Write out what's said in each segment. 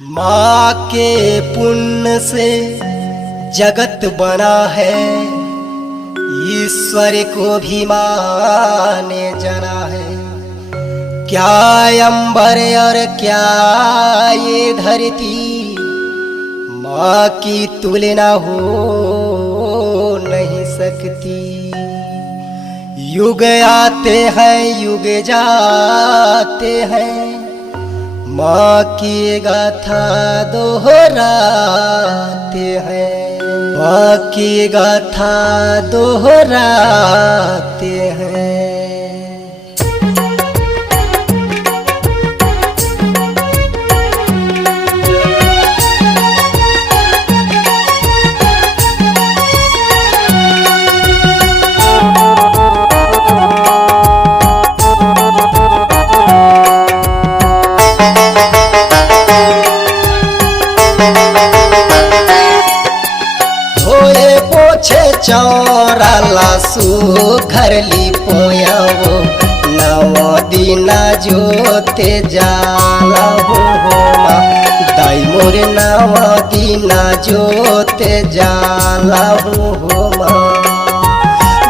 माँ के पुण्य से जगत बना है, ईश्वर को भी माने जाना है। क्या अंबर और क्या ये धरती, माँ की तुलना हो नहीं सकती। युग आते हैं युग जाते हैं, माँ की गाथा दोहराते हैं, माँ की गाथा दोहराते हैं। चौरा लासू घर ली पोयावो, नवो दिना जोते जाला हो माँ। दाई मोर नवो दिना जोते जाला हो माँ।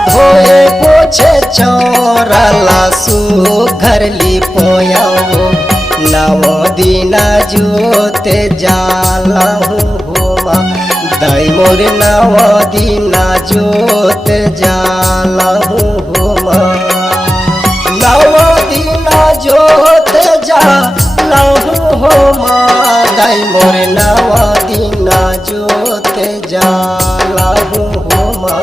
धोए पोछे चौरा लासू घर ली पोयावो, नवो दिना जोते जाला हो माँ। दाई मोर नवो दिना जोत जाला हो माँ। नवो दिना जोत जाला हो माँ। दाई मोर नवो दिना जोत जाला हो माँ।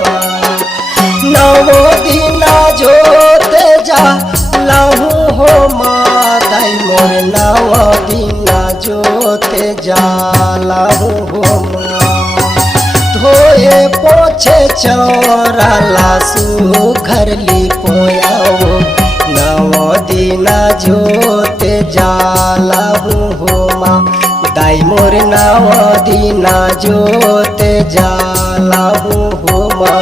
नवो दिना जोत जाला हो माँ। दाई मोर नवो दिना जोत जाला हो माँ। धोए पोछे चौरा लासू घर ली पोयावो, नवो दिना जोते जाला हो माँ। दाई मोर नवो दिना जोते जाला हो माँ।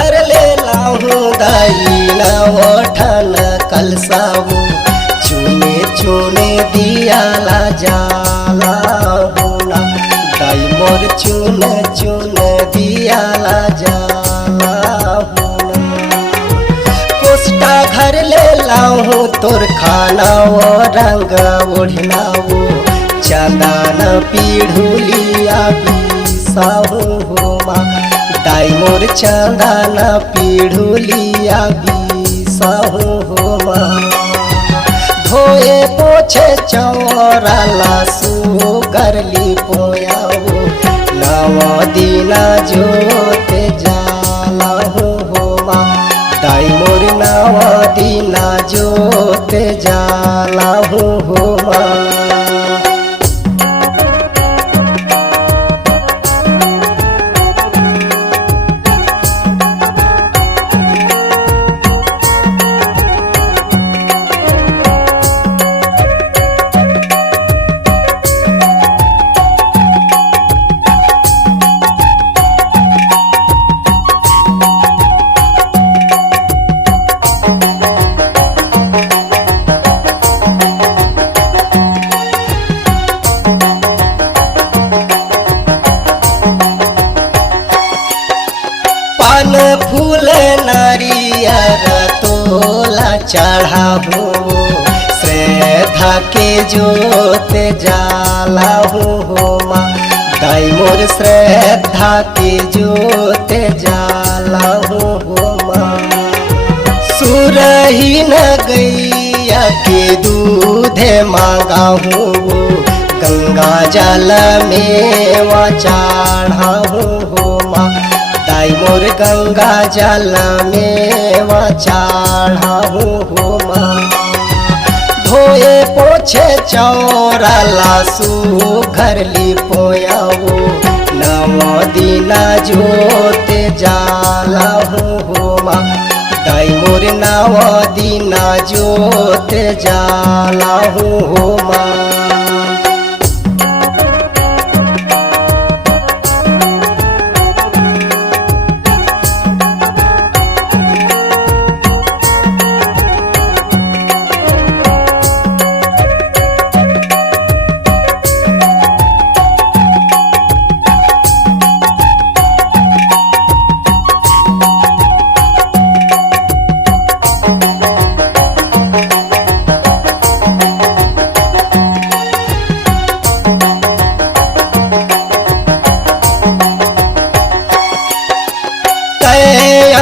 घर ले लाऊं दाई नवो ठन कलसावो, चुने चुने दिया ला जाला होना। दाई मोर चुन चुन दिया ला जाला होना। कोष्टा घर ले लाऊं तोर खाना वो रंग ओढ़नावो, चंदन पीढ़ुलिया बीसाहू हो माँ। दाई मोर चंदन पीढ़ुलिया बीसाहू हो माँ। धोए पोछे चौरा लासू घर ली पोयावो, नवो दिना जोते जाला हो माँ। दाई मोर नवो दिना जोते जाला हो माँ। फूल नारियर तोला चढ़ाबो, श्रद्धा के जोत जाला हो माँ। दाई मोर श्रद्धा के जोत जाला हो माँ। सुरही न गैया के दूध मांगा हो, गंगा जल में चढ़ा हो माँ। दाई मोर गंगा जल में चढ़ाऊ हो माँ। धोए पोछे चौरा लासू घर लिपोयाऊ नव दिना जोते जाला हो माँ। दाई मोर नव दिना जोते जाला हो माँ।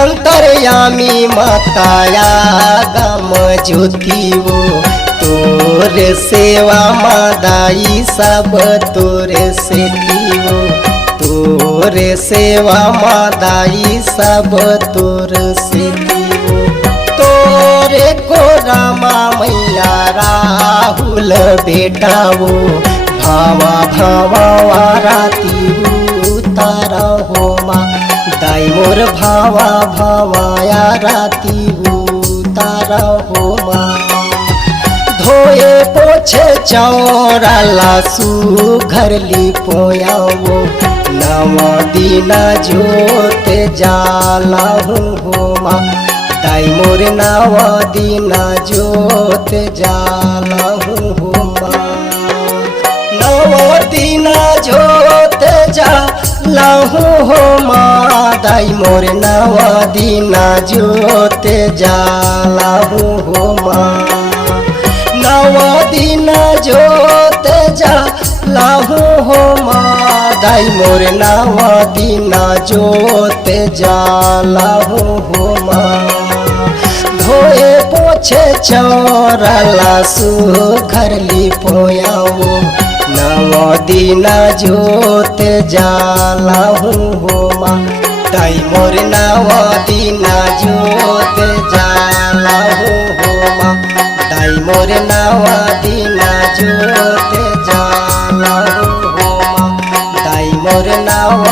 अंतर्यामी माताया गम ज्योति वो तोरे सेवा मादाई सब तोरे से वो। तोरे सेवा मादाई सब तोरे से वो। तोरे को रामा मैया राहुल बेटा वो भावा भावा राती उतारा हो माँ। दाई मोर भावा भावाया राती उतारा हो माँ। धोए पोछे चौरा लासू घर लिपोयाओ नव दिना जोते जाला हो माँ। दाई मोर नव दिना जोते जाला हो माँ। नव दिना जोते जाला हो माँ। दाई मोर नव दिना जोते जाला हो माँ। नव दिना जोते जाला हो माँ। दाई मोर नव दिना जोते जाला हो माँ। धोए पोछे चौरा लासू घर लिपोयाओ नव दिना जोते जाला हो माँ। दाई मोर नव दिना जोते जाला हो माँ। दाई मोर नव दिना जोते जाला हो माँ। दाई मोर नव